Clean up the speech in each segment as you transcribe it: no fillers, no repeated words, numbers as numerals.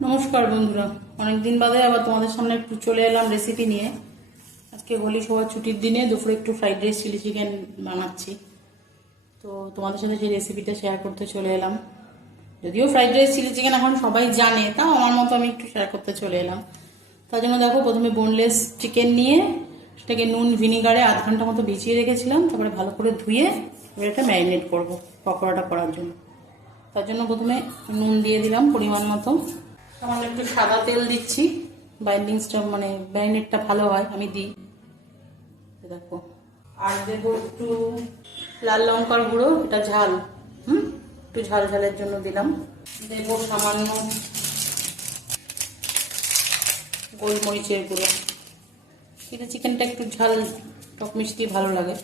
নমস্কার বন্ধুরা, অনেকদিন বাদে আবার তোমাদের সামনে একটু চলে এলাম রেসিপি নিয়ে। আজকে হোলি সবার ছুটির দিনে দুপুরে একটু ফ্রাইড রাইস চিলি চিকেন বানাচ্ছি। তো তোমাদের সাথে সেই রেসিপিটা শেয়ার করতে চলে এলাম। যদিও ফ্রাইড রাইস চিলি চিকেন এখন সবাই জানে, তাও আমার মতো আমি একটু শেয়ার করতে চলে এলাম। তার জন্য দেখো, প্রথমে বোনলেস চিকেন নিয়ে সেটাকে নুন ভিনিগারে আধ ঘন্টা মতো ভিজিয়ে রেখেছিলাম। তারপরে ভালো করে ধুয়ে এবার এটা ম্যারিনেট করবো পকোড়াটা করার জন্য। তার জন্য প্রথমে নুন দিয়ে দিলাম পরিমাণ মতো, সামান্য একটু সাদা তেল দিচ্ছি, বাইন্ডিংসটা মানে ম্যারিনেটটা ভালো হয়, আমি দিই। দেখো, আর দেবো একটু লাল লঙ্কার গুঁড়ো, এটা ঝাল, একটু ঝাল ঝালের জন্য দিলাম। দেবো সামান্য গোলমরিচের গুঁড়ো, এটা চিকেনটা একটু ঝাল টক মিষ্টি ভালো লাগে,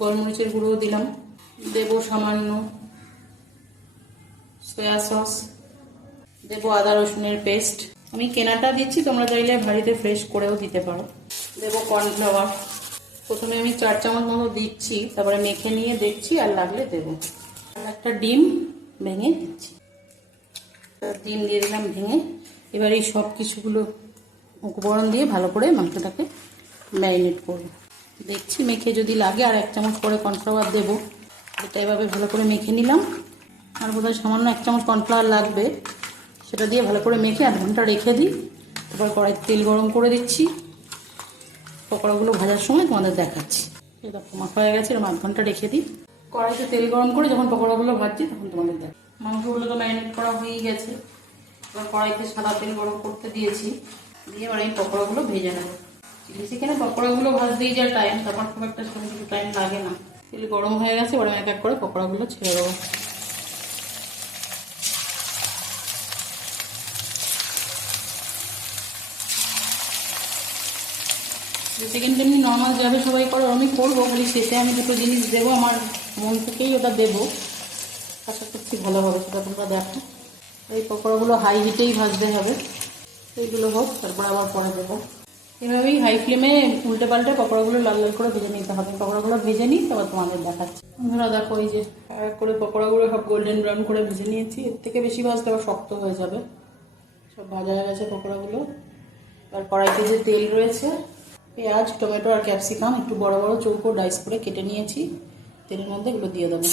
গোলমরিচের গুঁড়োও দিলাম। দেবো সামান্য সয়া সস, দেবো আদা রসুনের পেস্ট, আমি কেনাটা দিচ্ছি, তোমরা চাইলে বাড়িতে ফ্রেশ করেও দিতে পারো। দেবো কর্নফ্লাওয়ার, প্রথমে আমি 4 চামচ মতো দিচ্ছি, তারপরে মেখে নিয়ে দেখছি আর লাগলে দেবো। একটা ডিম ভেঙে দিচ্ছি, ডিম দিয়ে দিলাম ভেঙে। এবার এই সব কিছুগুলো উপকরণ দিয়ে ভালো করে মাংসটাকে ম্যারিনেট করবো। দেখছি মেখে যদি লাগে আর 1 চামচ করে কর্নফ্লাওয়ার দেবো। এটা এভাবে ভালো করে মেখে নিলাম, আর বোধহয় সামান্য 1 চামচ কর্নফ্লাওয়ার লাগবে। সেটা দিয়ে ভালো করে মেখে আধ ঘন্টা রেখে দিই। তারপর কড়াইতে তেল গরম করে দিচ্ছি, পকোড়াগুলো ভাজার সময় তোমাদের দেখাচ্ছি। এরকম মাখা হয়ে গেছে, এরকম আধ ঘন্টা রেখে দিই। কড়াইতে তেল গরম করে যখন পকোড়াগুলো ভাজছি তখন তোমাদের দেখ। মাংসগুলো তো ম্যারিনেট করা হয়েই গেছে, এবার কড়াইতে সাদা তেল গরম করতে দিয়েছি, দিয়ে এবার এই পকোড়াগুলো ভেজে নেব। চিলি চিকেনে পকোড়াগুলো ভাজতেই যা টাইম, তারপর খুব একটা সময় কিছু টাইম লাগে না। তেল গরম হয়ে গেছে, এবার এক এক করে পকোড়াগুলো ছেড়ে দেবো। চিকেনটা এমনি নর্মাল যাবে সবাই করে, আমি করবো, খালি শেষে আমি দুটো জিনিস দেবো, আমার মন থেকেই ওটা দেবো, আশা করছি ভালো হবে, সেটা তোমরা দেখো। এই পকোড়াগুলো হাই হিটেই ভাজতে হবে, এইগুলো হোক, তারপর আবার পরে দেবো। এভাবেই হাই ফ্লেমে উল্টে পাল্টে পকোড়াগুলো লাল লাল করে ভেজে নিতে হবে। পকোড়াগুলো ভেজে নিই, তারপর তোমাদের দেখাচ্ছি। বন্ধুরা দেখো, এই যে এক করে পকোড়াগুলো সব গোল্ডেন ব্রাউন করে ভেজে নিয়েছি। এর থেকে বেশি ভাজতে আবার শক্ত হয়ে যাবে। সব ভাজা হয়ে গেছে পকোড়াগুলো। আর কড়াইতে যে তেল রয়েছে, পেঁয়াজ, টমেটো আর ক্যাপসিকাম একটু বড় বড় চৌকো ডাইস করে কেটে নিয়েছি, তেলের মধ্যে এগুলো দিয়ে দেবো।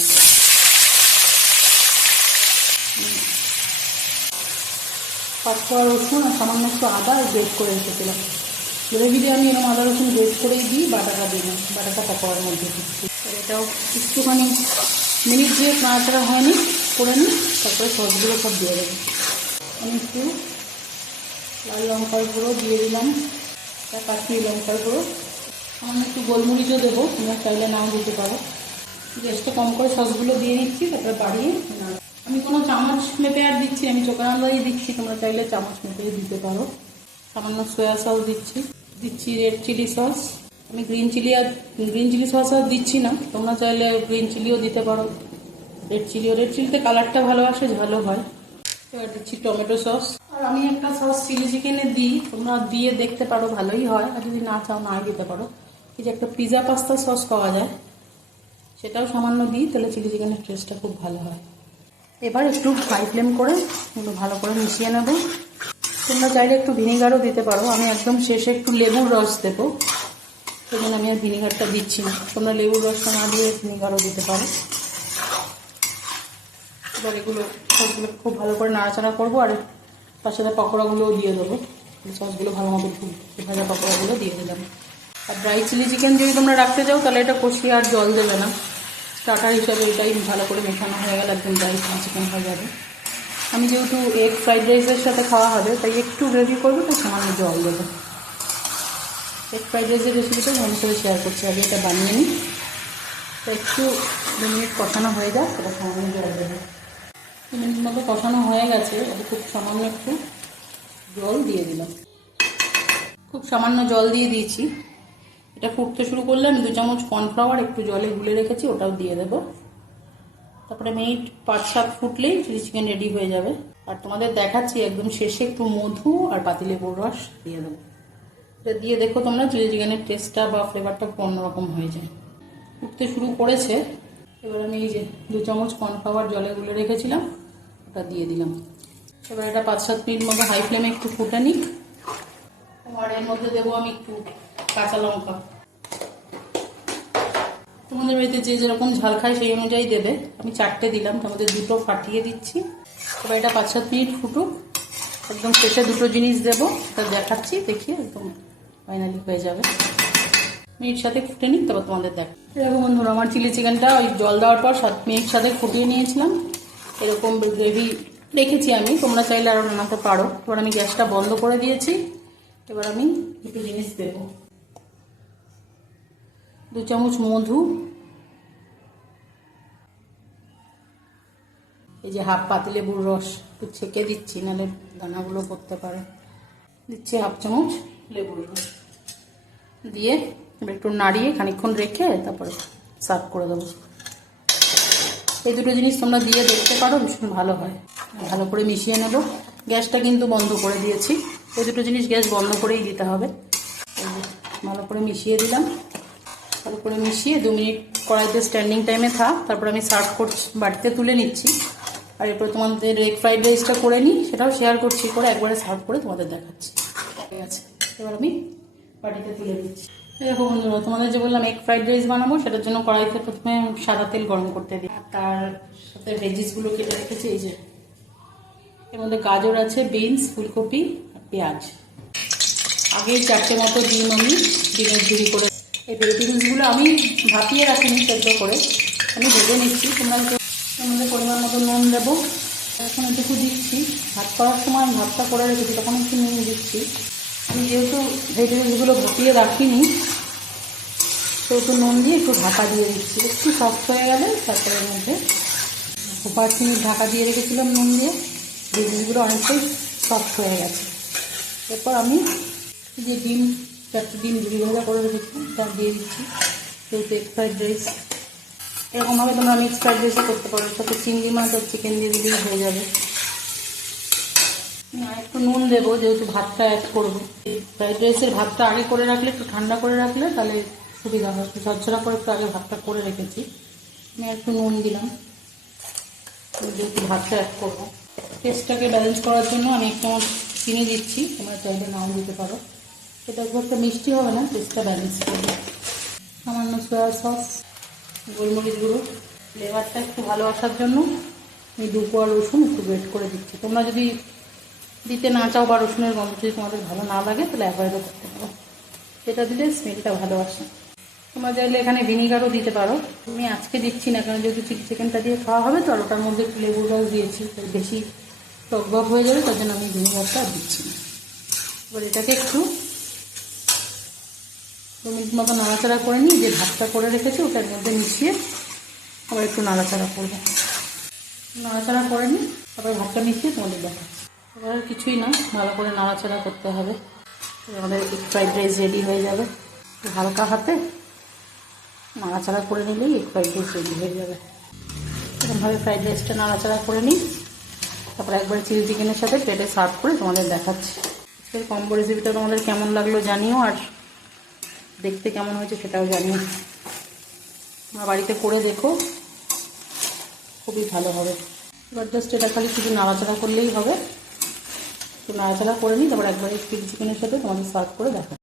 পাঁচ কোয়া রসুন আর সামান্য একটু আদা গ্রেট করে রেখেছিলাম। গ্রেভিতে আমি এরকম আদা রসুন গ্রেট করেই দিই, বাটাটা দিই না, বাটাটা পকোড়ার মধ্যে দিচ্ছি। এটাও একটুখানি মিনিট দিয়ে নাড়াচাড়া হয়নি করে নিই, তারপরে সসগুলো সব দিয়ে দেবো। আমি একটু লাল লঙ্কার গুঁড়ো দিয়ে দিলাম, কাশ্মীরি লঙ্কার গুঁড়ো, সামান্য একটু গোলমরিচও দেবো, তোমরা চাইলে নাও দিতে পারো। গ্যাসটা কম করে সসগুলো দিয়ে দিচ্ছি, তারপরে বাড়িয়ে আমি কোনো চামচ মেপে আর দিচ্ছি, আমি চোখের আন্দাজে দিচ্ছি, তোমরা চাইলে চামচ মেপে দিতে পারো। সামান্য সয়া সস দিচ্ছি রেড চিলি সস, আমি গ্রিন চিলি সস আর দিচ্ছি না, তোমরা চাইলে গ্রিন চিলিও দিতে পারো, রেড চিলিতে কালারটা ভালো আসে, ঝালও হয়। এবার দিচ্ছি টমেটো সস, আর আমি একটা সস চিলি চিকেনে দিই, তোমরা দিয়ে দেখতে পারো, ভালোই হয়, আর যদি না চাও নাই দিতে পারো। এই যে একটা পিজা পাস্তা সস পাওয়া যায়, সেটাও সামান্য দিই, তাহলে চিলি চিকেনের টেস্টটা খুব ভালো হয়। এবার একটু হাই ফ্লেম করে একটু ভালো করে মিশিয়ে নেব। তোমরা চাইলে একটু ভিনেগারও দিতে পারো, আমি একদম শেষে একটু লেবুর রস দেবো, সেজন্য আমি আর ভিনেগারটা দিচ্ছি না। তোমরা লেবুর রসটা না দিয়ে ভিনেগারও দিতে পারো। এবার এগুলো সসগুলো খুব ভালো করে নাড়াচাড়া করবো, আর তার সাথে পকোড়াগুলোও দিয়ে দেবো। সসগুলো ভালো মতো ভাজা পকোড়াগুলো দিয়ে দিলাম। আর ড্রাই চিলি চিকেন যদি তোমরা রাখতে চাও, তাহলে এটা কষিয়ে আর জল দেবে না, স্টার্টার হিসাবে এটাই ভালো করে মেশানো হয়ে গেলে একদম ড্রাই চিলি চিকেন হয়ে যাবে। আমি যেহেতু এগ ফ্রাইড রাইসের সাথে খাওয়া হবে, তাই একটু গ্রেভি করবো, তাই সামান্য জল দেবো। এগ ফ্রাইড রাইসের রেসিপিটা মনে করে শেয়ার করছি, আগে এটা বানিয়ে নিই। তো একটু 2 মিনিট কষানো হয়ে যাক, সেটা সামান্য জল দেবো। 2 মিনিট মতো কষানো হয়ে গেছে, এটা খুব সামান্য একটু জল দিয়ে দিলাম, খুব সামান্য জল দিয়ে দিয়েছি। এটা ফুটতে শুরু করলে আমি 2 চামচ কর্নফ্লাওয়ার একটু জলে গুলে রেখেছি, ওটাও দিয়ে দেবো। তারপরে মিনিট 5-7 ফুটলেই চিলি চিকেন রেডি হয়ে যাবে। আর তোমাদের দেখাচ্ছি একদম শেষে একটু মধু আর পাতিলেবুর রস দিয়ে দেবো। এটা দিয়ে দেখো তোমরা, চিলি চিকেনের টেস্টটা বা ফ্লেভারটা অন্যরকম হয়ে যায়। ফুটতে শুরু করেছে, এবার আমি এই যে 2 চামচ কর্নফ্লাওয়ার জলে গুলে রেখেছিলাম, ওটা দিয়ে দিলাম। এবার এটা 5-7 মিনিট মতো হাই ফ্লেমে একটু ফুটে নিক। আর এর মধ্যে দেবো আমি একটু কাঁচা লঙ্কা। তোমাদের বাড়িতে যে যেরকম ঝাল খায় সেই অনুযায়ী দেবে। আমি 4টে দিলাম, তার মধ্যে 2টো ফাটিয়ে দিচ্ছি। এবার এটা 5-7 মিনিট ফুটুক। একদম শেষে 2টো জিনিস দেবো, তা দেখাচ্ছি, দেখিয়ে একদম ফাইনালি হয়ে যাবে। মিনিট সাথে ফুটে নিক, তারপর তোমাদের দেখ। এরকম বন্ধুরা আমার চিলি চিকেনটা ওই জল দেওয়ার পর 7 মিনিট সাথে ফুটিয়ে নিয়েছিলাম। এরকম গ্রেভি রেখেছি আমি, তোমরা চাইলে আরও বানাতে পারো। এবার আমি গ্যাসটা বন্ধ করে দিয়েছি। এবার আমি দুটো জিনিস দেবো। 2 চামচ মধু, এই যে হাফ পাতিলেবুর রস একটু ছেঁকে দিচ্ছি, নাহলে দানাগুলো পড়তে পারে। দিচ্ছি হাফ চামচ লেবুর রস দিয়ে এবার একটু নাড়িয়ে খানিকক্ষণ রেখে তারপরে সার্ভ করে দেবো। এই দুটো জিনিস তোমরা দিয়ে দেখতে পারো, ভীষণ ভালো হয়। ভালো করে মিশিয়ে নেব। গ্যাসটা কিন্তু বন্ধ করে দিয়েছি। এই দুটো জিনিস গ্যাস বন্ধ করেই দিতে হবে। ভালো করে মিশিয়ে দিলাম। ভালো করে মিশিয়ে 2 মিনিট কড়াইতে স্ট্যান্ডিং টাইমে থাক, তারপর আমি সার্ভ করছি, বাড়িতে তুলে নিচ্ছি। আর এরপর তোমাদের এগ ফ্রাইড রাইসটা করে নিই, সেটাও শেয়ার করছি, করে একবারে সার্ভ করে তোমাদের দেখাচ্ছি। ঠিক আছে, এবার আমি বাড়িতে তুলে নিচ্ছি। দেখো বন্ধুরা, তোমাদের যে বললাম এগ ফ্রাইড রাইস বানাবো, সেটার জন্য কড়াইতে প্রথমে সাদা তেল গরম করতে দিই। তার সাথে ভেজিসগুলো কেটে রেখেছি। এই যে এর মধ্যে গাজর আছে, বিনস, ফুলকপি আর পেঁয়াজ। আগে 4টে মতো ডিম আমি ডিমের ঝুড়ি করে, এই ভেজিটেবলসগুলো আমি ভাপিয়ে রাখিনি, সেদ্ধ করে আমি ভেজে নিচ্ছি। তোমরা তোমাদের পরিমাণ মতো নুন দেবো। এখন এটুকু দিচ্ছি। ভাত করার সময় আমি ভাতটা করে রেখেছি, তখন একটু নুন দিচ্ছি। আমি যেহেতু ভেজিটেবলসগুলো ভাপিয়ে রাখিনি, সেহেতু নুন দিয়ে একটু ঢাকা দিয়ে দিচ্ছি। একটু সফট হয়ে গেলে তারপরে এর মধ্যে 5 মিনিট ঢাকা দিয়ে রেখেছিলাম নুন দিয়ে। ভেজিটেবলসগুলো অনেকটাই সফট হয়ে গেছে। এরপর আমি যে 4টে ডিম ঝুড়ি ভাজা করে রেখেছিলাম তা দিয়ে দিচ্ছি। যেহেতু এগ ফ্রাইড রাইস, এরকমভাবে তোমরা মিক্স ফ্রাইড রাইসও করতে পারো। সাথে চিংড়ি মাছ আর চিকেন দিয়ে দিলেই হয়ে যাবে। একটু নুন দেবো, যেহেতু ভাতটা অ্যাড করবো। ফ্রাইড রাইসের ভাতটা আগে করে রাখলে, একটু ঠান্ডা করে রাখলে তাহলে সুবিধা হয়। একটু ঝরঝরা করে একটু আগে ভাতটা করে রেখেছি। আমি একটু নুন দিলাম, যেহেতু ভাতটা অ্যাড করবো। টেস্টটাকে ব্যালেন্স করার জন্য আমি 1 চামচ চিনি দিচ্ছি, তোমরা চাইলে নাও দিতে পারো। এটা খুব একটা মিষ্টি হবে না, টেস্টটা ব্যালেন্স করবে। সামান্য সয়া সস, গোলমরিচ গুঁড়ো, ফ্লেভারটা একটু ভালো আসার জন্য আমি 2 কোয়া রসুন একটু গ্রেট করে দিচ্ছি। তোমরা যদি দিতে না চাও বা রসুনের গন্ধ যদি তোমাদের ভালো না লাগে, তাহলে অ্যাভয়েডও করতে পারো। সেটা দিলে স্মেলটা ভালো আসে। তোমরা চাইলে এখানে ভিনিগারও দিতে পারো। আমি আজকে দিচ্ছি না, কারণ যেহেতু চিলি চিকেনটা দিয়ে খাওয়া হবে, তো আর ওটার মধ্যে একটু লেবুর রস দিয়েছি, বেশি টকবক হয়ে যাবে, তার জন্য আমি ভিনিগারটা দিচ্ছি না। এবার এটাকে একটু 2 মিনিট মতো নাড়াচাড়া করে নিই। যে ভাতটা করে রেখেছি ওটার মধ্যে মিশিয়ে আবার একটু নাড়াচাড়া করবো। নাড়াচাড়া করে নিই, তারপরে ভাতটা মিশিয়ে তোমাদের দেখাচ্ছি। এবার আর কিছুই না, ভালো করে নাড়াচাড়া করতে হবে। আমাদের এগ ফ্রাইড রাইস রেডি হয়ে যাবে। হালকা হাতে নাড়াচাড়া করে নিলেই এগ ফ্রাইড রাইস রেডি হয়ে যাবে। এরকমভাবে ফ্রাইড রাইসটা নাড়াচাড়া করে নিই, তারপরে একবার চিলি চিকেনের সাথে প্লেটে সার্ভ করে তোমাদের দেখাচ্ছি। এই কম্বো রেসিপিটা তোমাদের কেমন লাগলো জানিও, আর দেখতে কেমন হয়েছে সেটাও জানিও। তোমরা বাড়িতে করে দেখো, খুবই ভালো হবে। এবার জাস্ট এটা খালি শুধু নাড়াচাড়া করলেই হবে। তো নাড়াচাড়া করে নিই, তারপর একবার চিলি চিকেনের সাথে তোমাদের সার্ভ করে দেখা।